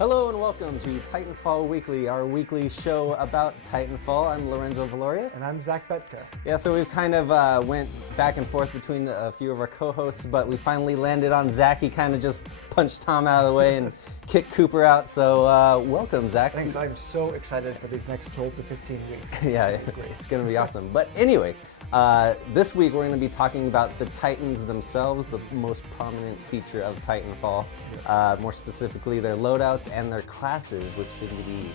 Hello and welcome to Titanfall Weekly, our weekly show about Titanfall. I'm Lorenzo Valoria. And I'm Zach Betka. Yeah, so we've kind of went back and forth between a few of our co-hosts, but we finally landed on Zach. He kind of just punched Tom out of the way and kicked Cooper out, so welcome, Zach. Thanks, I'm so excited for these next 12 to 15 weeks. Yeah, it's going to be awesome. But anyway, this week we're going to be talking about the Titans themselves, the most prominent feature of Titanfall. More specifically, their loadouts and their classes, which seem to be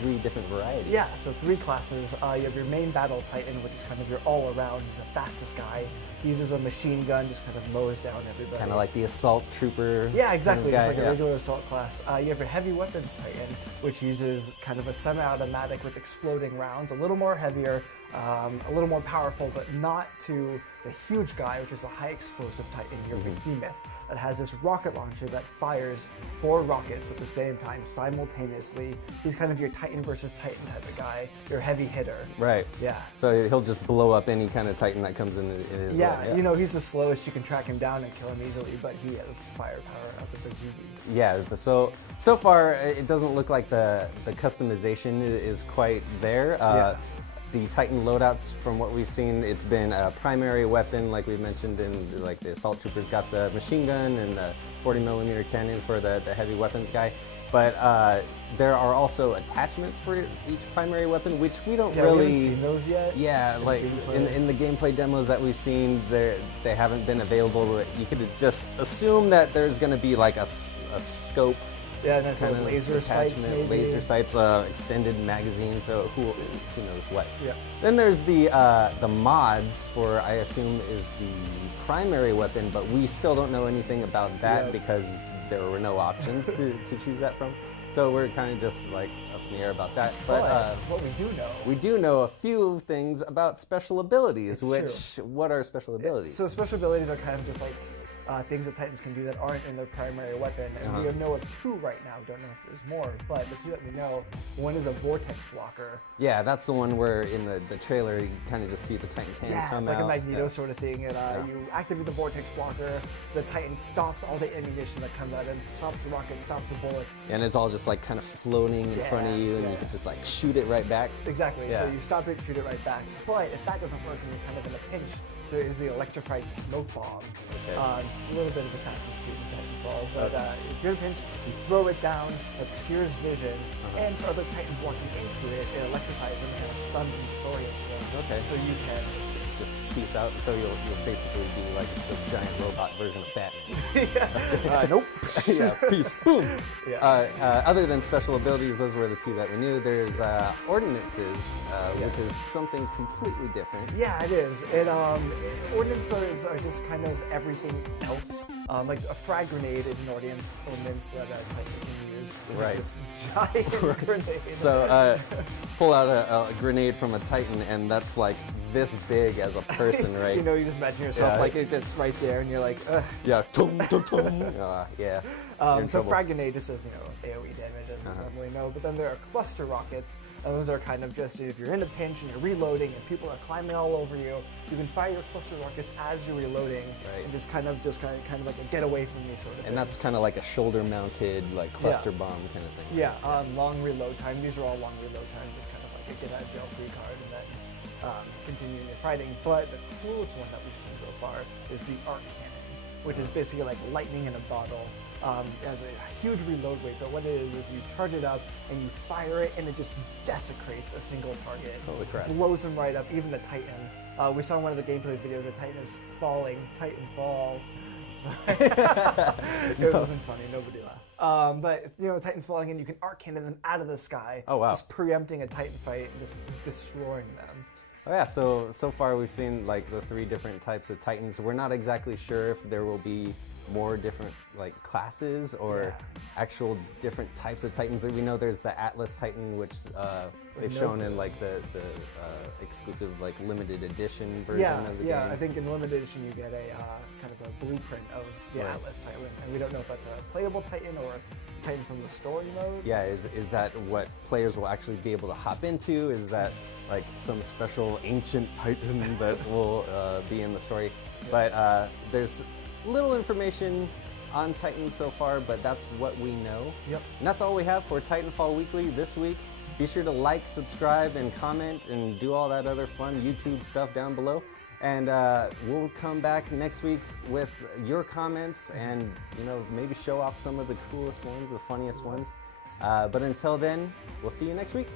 in 3 different varieties. Yeah, so 3 classes. You have your main battle Titan, which is kind of your all-around. He's the fastest guy. He uses a machine gun, just kind of mows down everybody. Kind of like the assault trooper. Yeah, exactly. Kind of Just like a regular assault class. You have your heavy weapons Titan, which uses kind of a semi-automatic with exploding rounds, a little more heavier, a little more powerful, but not to the huge guy, which is a high explosive Titan, your behemoth, that has this rocket launcher that fires 4 rockets at the same time simultaneously. He's kind of your Titan versus Titan type of guy, your heavy hitter. Right. Yeah. So he'll just blow up any kind of Titan that comes in his way. Yeah, you know, he's the slowest. You can track him down and kill him easily, but he has firepower out the bazooka. Yeah, so far it doesn't look like the customization is quite there. The Titan loadouts, from what we've seen, it's been a primary weapon, like we mentioned, in like the assault troopers got the machine gun and the 40mm cannon for the heavy weapons guy. But there are also attachments for each primary weapon, which we don't really. We haven't seen those yet. Yeah, like in the gameplay demos that we've seen, they haven't been available. You could just assume that there's going to be like a scope. Yeah, and there's like laser sights, maybe. Laser sights, extended magazine, so who knows what. Yeah. Then there's the mods for, I assume, is the primary weapon, but we still don't know anything about that because there were no options to choose that from. So we're kind of just like up in the air about that. But what we do know. We do know a few things about special abilities, True. What are special abilities? So special abilities are kind of just like things that Titans can do that aren't in their primary weapon. And we know of 2 right now. Don't know if there's more, but the 2 that we know, one is a vortex blocker. Yeah, that's the one where in the trailer you kind of just see the Titan's hand come out. Yeah, it's like a Magneto sort of thing. And you activate the vortex blocker, the Titan stops all the ammunition that comes out and stops the rockets, stops the bullets. And it's all just like kind of floating in front of you, and you can just like shoot it right back. Exactly. So you stop it, shoot it right back. But if that doesn't work and you're kind of in a pinch, there is the electrified smoke bomb. A little bit of Assassin's Creed in Titanfall, but if you're in a pinch, you throw it down, obscures vision, and for other Titans walking into it, it electrifies them and stuns and disorients them. Okay. So you can just peace out. So you'll basically be like the giant robot version of Batman. nope. Yeah, peace, boom. Yeah. Other than special abilities, those were the 2 that we knew. There's ordinances, which is something completely different. Yeah, it is. Ordinances are just kind of everything else. Like a frag grenade is an ordinance that Titan can use. It's like this giant grenade. So pull out a grenade from a Titan, and that's like this big as a person, right? You know, you just imagine yourself like it's right there, and you're like, ugh. Yeah, tum, tum, tum. Yeah. So frag grenade just does, AoE damage, as we normally know. But then there are cluster rockets, and those are kind of just, if you're in a pinch and you're reloading and people are climbing all over you, you can fire your cluster rockets as you're reloading, and just kind of like a get away from me sort of thing. And that's kind of like a shoulder-mounted, like cluster bomb kind of thing. Yeah, long reload time. These are all long reload times, just kind of like a get out of jail free card, and then continuing your fighting. But the coolest one that we've seen so far is the arc cannon, which is basically like lightning in a bottle. It has a huge reload rate, but what it is you charge it up and you fire it, and it just desecrates a single target. Holy crap. Blows them right up, even the Titan. We saw in one of the gameplay videos, the Titan is falling, Titanfall. It wasn't funny, nobody laughed. But Titan's falling, and you can arc cannon them out of the sky. Oh wow. Just preempting a Titan fight and just destroying them. Oh yeah, so far we've seen like the 3 different types of Titans. We're not exactly sure if there will be more different like classes or actual different types of Titans. We know there's the Atlas Titan, which they've shown in like the exclusive like limited edition version of the game. Yeah, I think in limited edition you get a kind of a blueprint of the Atlas Titan, and we don't know if that's a playable Titan or a Titan from the story mode. Yeah, is that what players will actually be able to hop into? Is that like some special ancient Titan that will be in the story? But there's little information on Titan so far, but that's what we know. Yep. And that's all we have for Titanfall Weekly this week. Be sure to like, subscribe, and comment, and do all that other fun YouTube stuff down below. And we'll come back next week with your comments and, you know, maybe show off some of the coolest ones, the funniest ones. But until then, we'll see you next week.